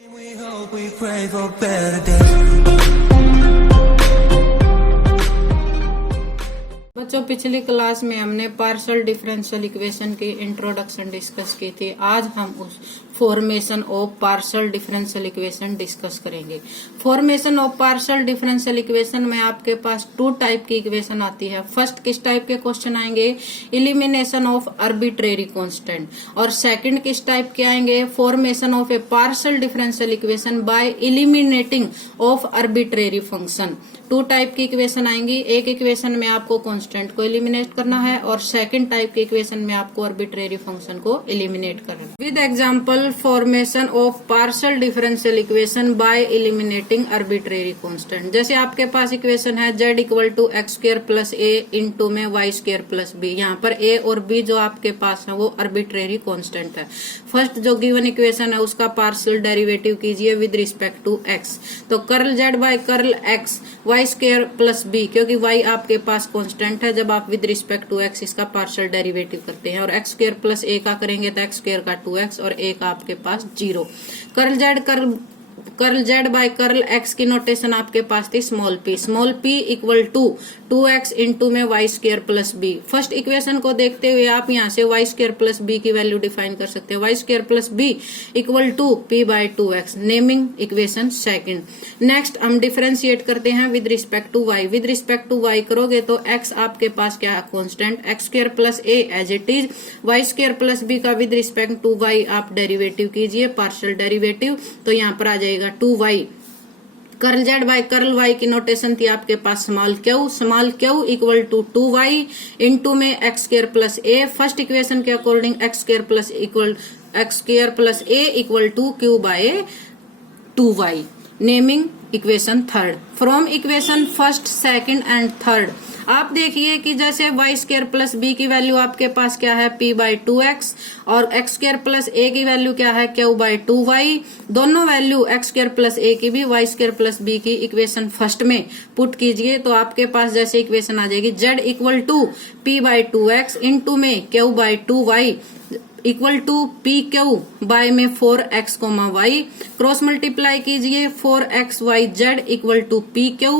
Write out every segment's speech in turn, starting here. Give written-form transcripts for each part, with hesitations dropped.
We hope we pray for better days. बच्चों, पिछली class में हमने पार्शियल डिफरेंशियल इक्वेशन की इंट्रोडक्शन डिस्कस की थी। आज हम उस formation of partial differential equation discuss करेंगे। Formation of partial differential equation में आपके पास टू टाइप की इक्वेशन आती है। फर्स्ट किस टाइप के क्वेश्चन आएंगे? Elimination of arbitrary constant. और सेकंड किस टाइप के आएंगे? Formation of a partial differential equation by eliminating of arbitrary function. Two type की इक्वेशन आएंगी। एक इक्वेशन में आपको कांस्टेंट को एलिमिनेट करना है और सेकंड टाइप की इक्वेशन में आपको आर्बिट्रेरी फंक्शन को एलिमिनेट करना है। With example formation of partial differential equation by eliminating arbitrary constant. जैसे आपके पास इक्वेशन है z equal to X square plus A into में वाई स्क्वायर प्लस बी। यहाँ पर a और b जो आपके पास है वो आर्बिट्रेरी कांस्टेंट है। फर्स्ट जो गिवन इक्वेशन है उसका पार्शियल डेरिवेटिव कीजिए विद रिस्पेक्ट टू x। तो curl z by curl x Y square plus B, क्योंकि y आपके पास कांस्टेंट है। जब आप विद रिस्पेक्ट टू x इसका पार्शियल डेरिवेटिव करते हैं और एक्स स्क्वायर प्लस a का करेंगे तो एक्स स्क्वायर का 2x और a का आपके पास 0। Curl z by curl x की नोटेशन आपके पास थी small p equal to 2x into में Y square plus b. First equation को देखते हुए आप यहाँ से वाई स्क्वायर प्लस बी की वैल्यू डिफाइन कर सकते हैं। Y square plus b equal to p by 2x, naming equation second. Next हम डिफरेंशिएट करते हैं with respect to y। With respect to y करोगे तो x आपके पास क्या है? Constant. X square plus a as it is. Y square plus b का विद रिस्पेक्ट टू y आप डेरिवेटिव कीजिए, पार्शियल डेरिवेटिव, तो यहाँ पर आ जाएगा 2y। Curl z by curl y की नोटेशन थी आपके पास small q equal to 2y into में x square plus a। First equation के according x square plus a equal to q by 2y, naming equation third. From equation first, second and third आप देखिए कि जैसे Y square plus B की value आपके पास क्या है? p बाय 2x और एक्स स्क्वायर प्लस a की वैल्यू क्या है? q by 2y। दोनों value X square plus a की भी वाई स्क्वायर प्लस बी की इक्वेशन फर्स्ट में पुट कीजिए तो आपके पास जैसे इक्वेशन आ जाएगी z equal to p by 2x into में q by 2y equal to p q by में 4x, y। क्रॉस मल्टीप्लाई कीजिए 4xyz equal to p q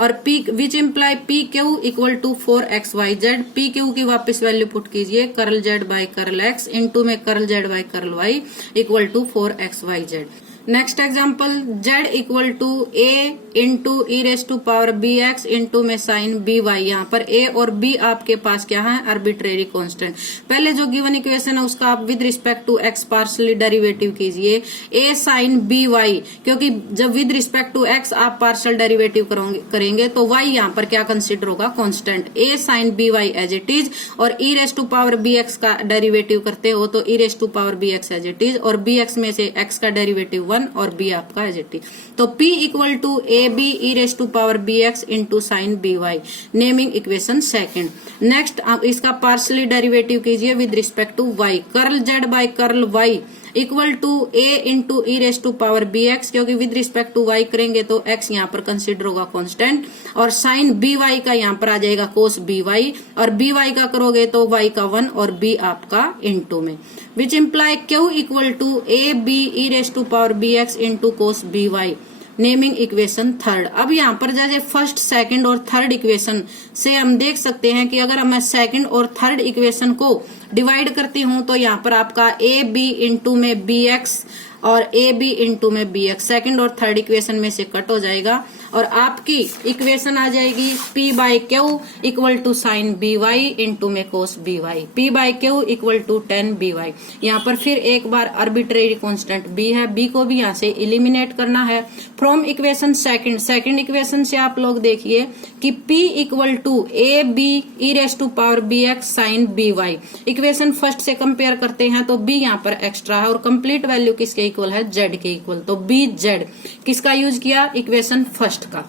और p which imply p q equal to 4xyz। P q की वापस value put कीजिए curl z by curl x into में curl z by curl y equal to 4xyz। Next example z equal to a into E raise to power bx into में sine by। यहाँ पर a और b आपके पास क्या है? Arbitrary constant. पहले जो गिवन इक्वेशन है उसका आप with respect to x partially derivative कीजिए a साइन by, क्योंकि जब विद रिस्पेक्ट टू x आप पार्शियल डेरिवेटिव करेंगे तो y यहाँ पर क्या कंसिडर होगा? Constant. a sine by as it is और e raise to power bx का डेरिवेटिव करते हो तो e raise to power bx as it is और bx में से x का डेरिवेटिव 1 और b आपका एज इट इज। तो p equal to A B E raise to power B x into sine B Y, naming equation second. Next आप इसका partially derivative कीजिए with respect to y। Curl z by curl y equal to a into E raise to power B X, क्योंकि with respect to y करेंगे तो x यहाँ पर consider होगा constant और साइन बी वाई का यहाँ पर आ जाएगा कोस बी वाई और बी वाई का करोगे तो y का 1 और b आपका इंटू में, which imply q equal to a b e raise to power B x into cos b Y, naming equation third. अब यहाँ पर जैसे फर्स्ट, सेकंड और थर्ड इक्वेशन से हम देख सकते हैं कि अगर मैं सेकंड और थर्ड इक्वेशन को डिवाइड करती हूँ तो यहाँ पर आपका ए बी इंटू में बी एक्स और ए बी इंटू में बी एक्स सेकेंड और थर्ड इक्वेशन में से कट हो जाएगा और आपकी इक्वेशन आ जाएगी p by Q equal to sine B y into में cos b y. p by Q equal to 10 b y. यहाँ पर फिर एक बार आर्बिट्रेरी कांस्टेंट b है, b को भी यहाँ से इलिमिनेट करना है। फ्रॉम इक्वेशन सेकंड इक्वेशन से आप लोग देखिए कि p equal to A B E raise to power B X sine B Y. Equation first से कंपेयर करते हैं तो b यहाँ पर एक्स्ट्रा है और कंप्लीट वैल्यू किसके इक्वल है? z के इक्वल। तो b z किसका यूज किया? इक्वेशन फर्स्ट का।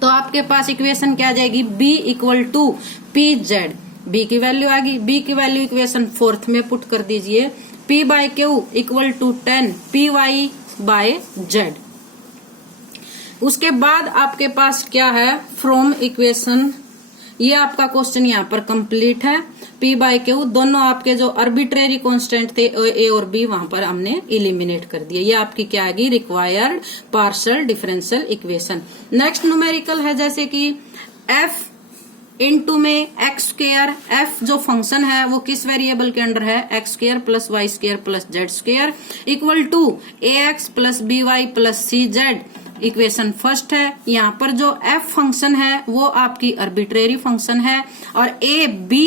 तो आपके पास इक्वेशन क्या आ जाएगी? b equal to P Z. b की वैल्यू आ गई, b की वैल्यू इक्वेशन फोर्थ में पुट कर दीजिए p by Q equal to 10 P Y by Z. उसके बाद आपके पास क्या है? फ्रॉम इक्वेशन ये आपका क्वेश्चन यहाँ पर कंप्लीट है। P बाय Q दोनों आपके जो अर्बिट्रेरी कांस्टेंट थे A और B वहां पर हमने इलिमिनेट कर दिए। ये आपकी क्या आएगी, required partial differential equation. Next numerical है जैसे कि f इनटू में एक्स स्क्वायर। f जो फंक्शन है वो किस वेरिएबल के अंडर है, X square plus Y square plus Z square equal to ax plus by plus cz। Equation first है। यहाँ पर जो f फंक्शन है वो आपकी अर्बिट्रेरी फंक्शन है और a b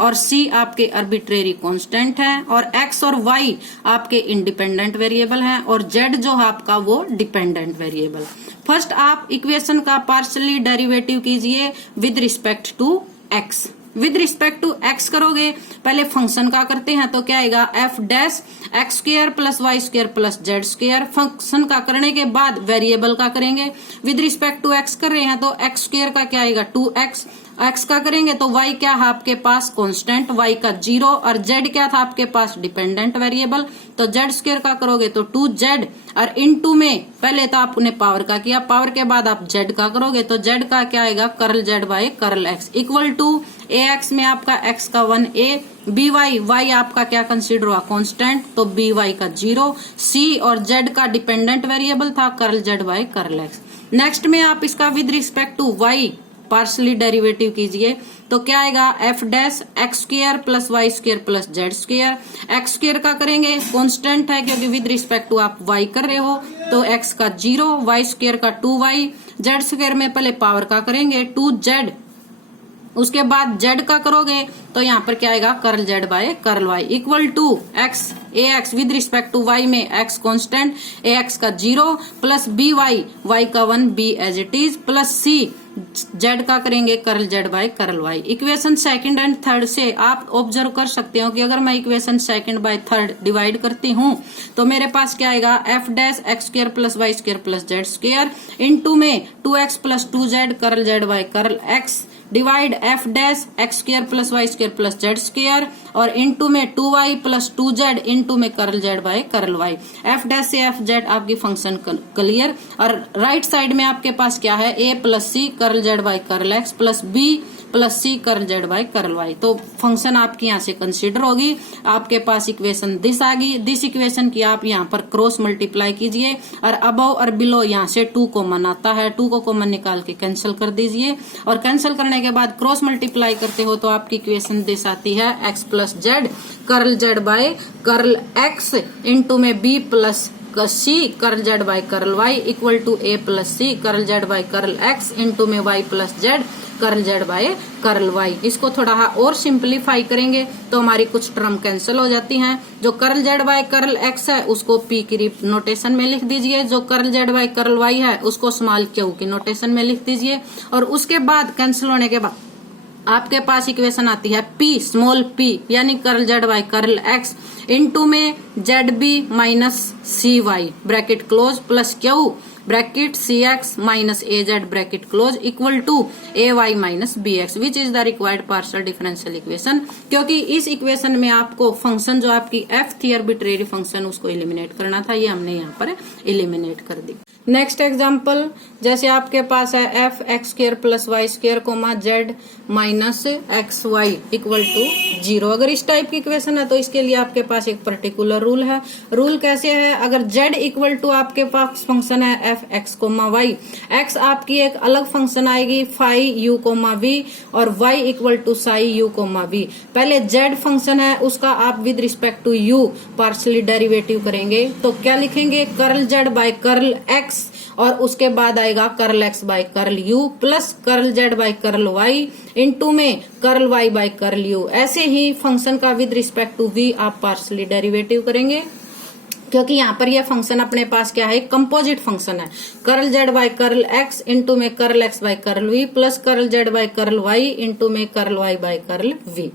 और c आपके अर्बिट्रेरी कांस्टेंट है और x और y आपके इंडिपेंडेंट वेरिएबल हैं और z जो है आपका वो डिपेंडेंट वेरिएबल। फर्स्ट आप इक्वेशन का पार्शियली डेरिवेटिव कीजिए with respect to x। With respect to x करोगे, पहले फंक्शन का करते हैं तो क्या आएगा, f dash X square plus Y square plus Z square. Function का करने के बाद वेरिएबल का करेंगे। विद रिस्पेक्ट टू x कर रहे हैं तो एक्स स्क्वायर का क्या आएगा 2x। x का करेंगे तो y क्या है आपके पास कांस्टेंट, y का 0 और z क्या था आपके पास डिपेंडेंट वेरिएबल। तो z स्क्वायर का करोगे तो 2z और इनटू में पहले तो आपने पावर का किया, पावर के बाद आप z का करोगे तो z का क्या आएगा curl z by curl x equal to ax में आपका x का 1a, by आपका क्या कंसीडर हुआ कांस्टेंट तो by का 0, c और z का डिपेंडेंट वेरिएबल था curl z by curl x। Next में आप इसका with respect to y partially derivative कीजिए तो क्या आएगा, f dash X square plus Y square plus Z square. X square का करेंगे कांस्टेंट है क्योंकि विद रिस्पेक्ट टू आप y कर रहे हो तो x का 0, वाई स्क्वायर का 2y, जेड स्क्वायर में पहले पावर का करेंगे 2z, उसके बाद z का करोगे तो यहाँ पर क्या आएगा curl z by curl y equal to X ax with respect to y में x कांस्टेंट ax का 0 प्लस by का 1 b as it is plus c z का करेंगे curl z by curl y। Equation second and third से आप observe कर सकते हो कि अगर मैं equation second by third divide करती हूँ तो मेरे पास क्या आएगा f dash X square plus Y square plus Z square into में 2x plus 2z curl z by curl x divide f dash X square plus Y square plus Z square और into में 2y plus 2z into में curl z by curl y। f dash से f z आपकी function clear. और right side में आपके पास क्या है a plus c curl z by curl x plus b plus c curl z by curl y। तो फंक्शन आपकी यहाँ से कंसीडर होगी। आपके पास इक्वेशन दिस आ गई। दिस इक्वेशन की आप यहाँ पर क्रॉस मल्टीप्लाई कीजिए और अबव और बिलो यहाँ से 2 कॉमन आता है, 2 को कॉमन निकाल के कैंसिल कर दीजिए और कैंसिल करने के बाद क्रॉस मल्टीप्लाई करते हो तो आपकी इक्वेशन दिस आती है x plus Z curl z by curl x into में b plus c curl z by curl y equal to a plus c curl z by curl x into में y plus z curl z by curl y। इसको थोड़ा और simplify करेंगे तो हमारी कुछ term cancel हो जाती हैं। जो curl z by curl x है उसको p की नोटेशन में लिख दीजिए, जो curl z by curl y है उसको स्मॉल q की नोटेशन में लिख दीजिए और उसके बाद कैंसिल होने के बाद आपके पास इक्वेशन आती है p स्मॉल p यानी curl z by curl x into में zb minus cy bracket close plus q bracket cx minus az bracket close equal to ay minus bx which is the required partial differential equation. क्योंकि इस equation में आपको function जो आपकी f थी arbitrary function उसको eliminate करना था, ये हमने यहाँ पर एलिमिनेट कर दी। नेक्स्ट एग्जाम्पल जैसे आपके पास है f x square plus Y square comma Z minus x Y equal to 0। अगर इस टाइप की इक्वेशन है तो इसके लिए आपके पास एक पर्टिकुलर रूल है। रूल कैसे है, अगर z इक्वल टू आपके पास फंक्शन है f X comma Y, x आपकी एक अलग फंक्शन आएगी फाई u कोमा v और y equal to psi u comma v। पहले z फंक्शन है उसका आप with respect to u partially derivative करेंगे तो क्या लिखेंगे curl z by curl x और उसके बाद आएगा curl x by curl u plus curl z by curl y into में curl y by curl u। ऐसे ही फंक्शन का विद रिस्पेक्ट टू v आप पार्शियली डेरिवेटिव करेंगे क्योंकि यहाँ पर यह फंक्शन अपने पास क्या है कंपोजिट फंक्शन है। Curl z by curl x into में curl x by curl v plus curl z by curl y into में curl y by curl v।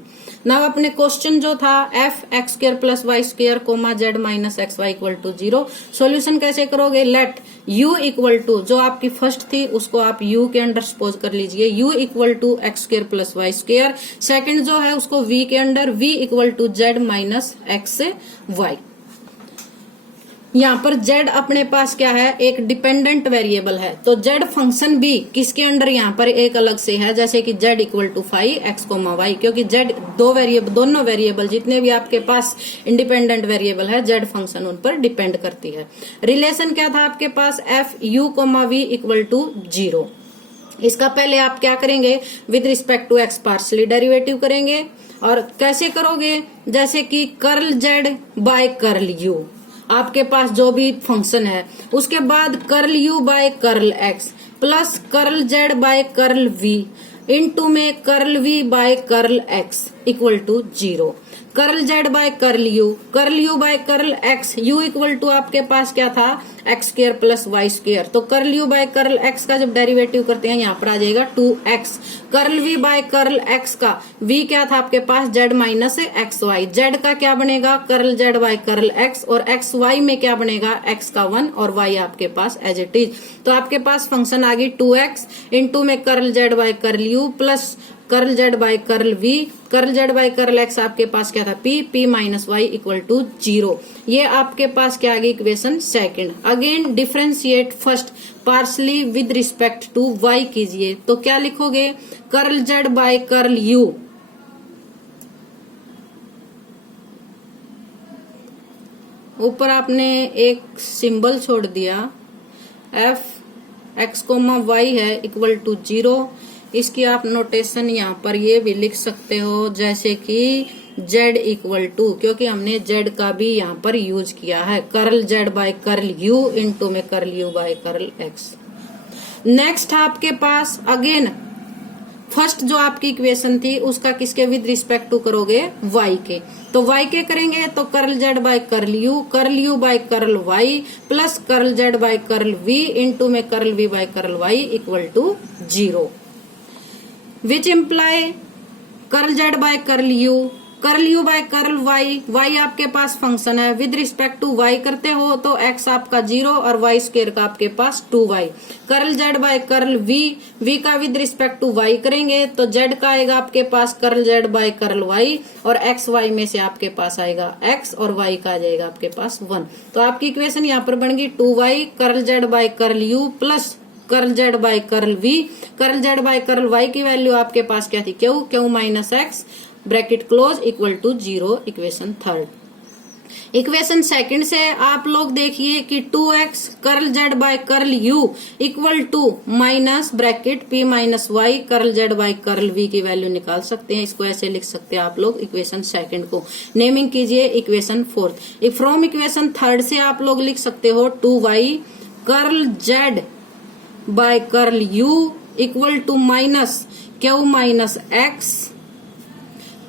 ना अपने क्वेश्चन जो था f x square plus Y square comma Z minus x Y equal to 0। Solution कैसे करोगे, late u equal to जो आपकी first थी उसको आप u के अंडर सपोज कर लीजिए, u equal to X square plus Y square. Second जो है उसको v के under v equal to Z minus x Y. यहाँ पर z अपने पास क्या है, एक डिपेंडेंट वेरिएबल है, तो z फंक्शन भी किसके अंडर यहाँ पर एक अलग से है, जैसे कि z equal to 5x, y, क्योंकि z दोनों वेरिएबल जितने भी आपके पास इंडिपेंडेंट वेरिएबल है z फंक्शन उन पर डिपेंड करती है। रिलेशन क्या था आपके पास, f u, v equal to 0। इसका पहले आप क्या करेंगे, with respect to x partially derivative करेंगे, और कैसे करोगे, जैसे कि curl z by curl u, आपके पास जो भी फंक्शन है, उसके बाद curl u bye curl x plus curl z by curl v into में curl v by curl x equal to 0। Curl z by curl u bye curl x, u equal to आपके पास क्या था, x square plus Y square, तो curl u bye curl x का जब derivative करते हैं यहाँ पर आ जाएगा 2x। Curl v by curl x का, v क्या था आपके पास, z minus x y, z का क्या बनेगा, curl z by curl x, और एक्स वाई में क्या बनेगा, x का 1 और y आपके पास एज इट इज। तो आपके पास फंक्शन आ गई 2x इंटू में curl z by curl u plus curl z by curl v, curl z by curl x आपके पास क्या था, p minus y equal to 0। ये आपके पास क्या आ गई, equation second. Again differentiate first partially with respect to y कीजिए, तो क्या लिखोगे, curl z by curl u ऊपर आपने एक सिंबल छोड़ दिया, f x, y है इक्वल टू 0। इसकी आप नोटेशन यहाँ पर ये भी लिख सकते हो, जैसे कि z इक्वल टू, क्योंकि हमने z का भी यहाँ पर यूज किया है, curl z by curl u into में curl u bye curl x। Next आपके पास अगेन फर्स्ट जो आपकी इक्वेशन थी उसका किसके विद रिस्पेक्ट टू करोगे, y के, तो y के करेंगे तो curl z by curl u bye curl y plus curl z by curl v into में curl v by curl y equal to 0, which imply curl z by curl u bye curl y आपके पास function है, with respect to y करते हो तो x आपका 0 और y square का आपके पास 2y। Curl z by curl v का विद रिस्पेक्ट टू y करेंगे तो z का आएगा आपके पास curl z by curl y, और x y में से आपके पास आएगा x और y का आ जाएगा आपके पास 1। तो आपकी इक्वेशन यहाँ पर बन गई 2y curl z by curl u plus curl z by curl v, curl z by curl y की वैल्यू आपके पास क्या थी, q minus x bracket close equal to 0, equation third. Equation second से आप लोग देखिए कि 2x curl z by curl u equal to minus bracket p minus y curl z by curl v की वैल्यू निकाल सकते हैं। इसको ऐसे लिख सकते हैं आप लोग, इक्वेशन सेकंड को नेमिंग कीजिए equation fourth. From equation third से आप लोग लिख सकते हो 2y curl z by curl u equal to minus q minus x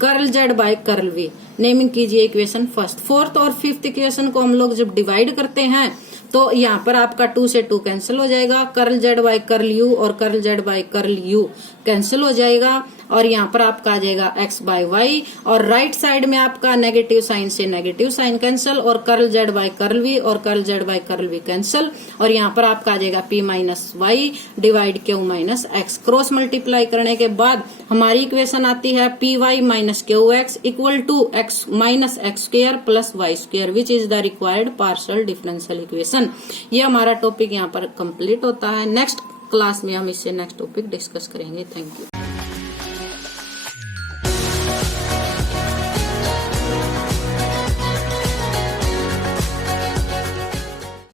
curl z by curl v। Naming कीजिए इक्वेशन फर्स्ट। फोर्थ और फिफ्थ इक्वेशन को हम लोग जब डिवाइड करते हैं तो यहाँ पर आपका 2 से 2 कैंसिल हो जाएगा, curl z by curl u और curl z by curl u cancel हो जाएगा, और यहाँ पर आपका आ जाएगा x बाय वाई, और राइट साइड में आपका नेगेटिव साइन से नेगेटिव साइन कैंसिल, और curl z by curl v और curl z by curl v cancel, और यहाँ पर आपका आ जाएगा p minus y divide q minus x. Cross multiply करने के बाद हमारी इक्वेशन आती है p y minus q x equal to x minus x square plus Y square, which is the required partial differential equation. ये हमारा topic यहाँ पर कंप्लीट होता है। नेक्स्ट क्लास में हम इससे नेक्स्ट टॉपिक डिस्कस करेंगे। Thank you.